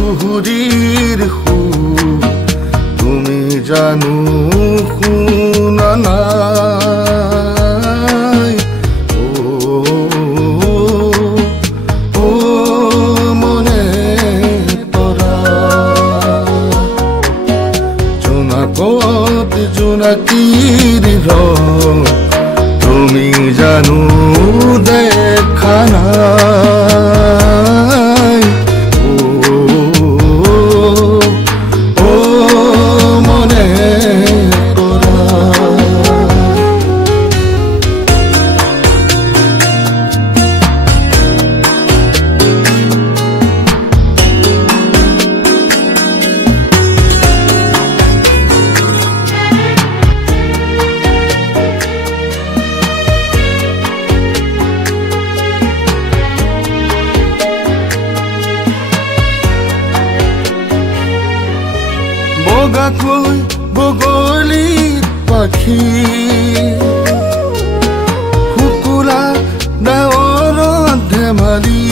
ঘুহুৰিৰ সুৰ তুমি জানো শুনা নাই ও মনে পৰা জোনাকত জোনাকীৰ ৰং তুমি জানো দেখা নাই ও মনে কৰা বগাকৈ বগলীত পাখি শুকুলা ডাৱৰত ধেমালি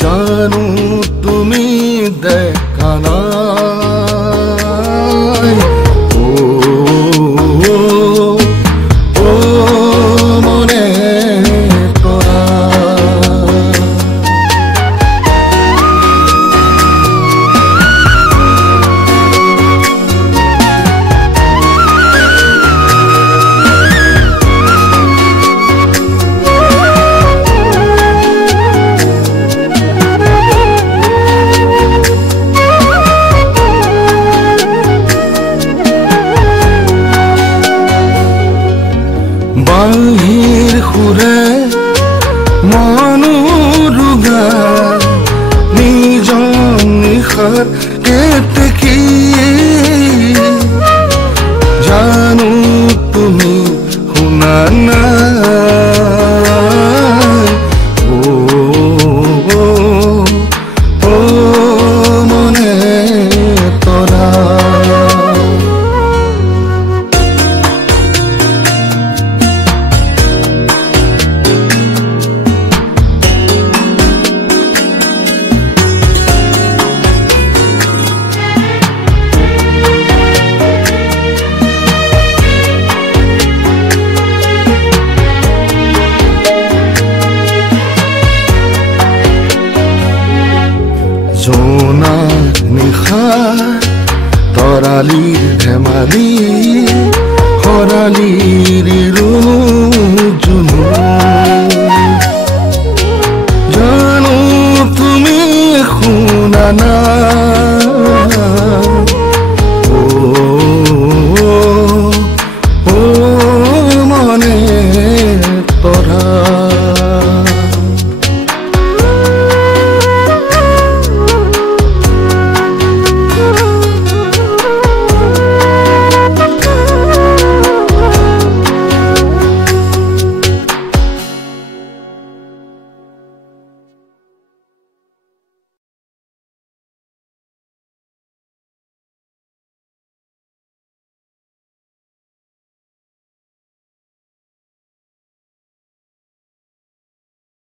জানো তুমি দেখা নাই ও মনে কৰা বাঁহীৰ সুৰে মনোৰুগা নিজন নিশাৰ কেতেকী জানো তুমি শুনা নাই ও মনে পৰা জোনা নিশা তৰালীৰ ধেমালি হৰালীৰ জুনু জানো তুমি শুনা না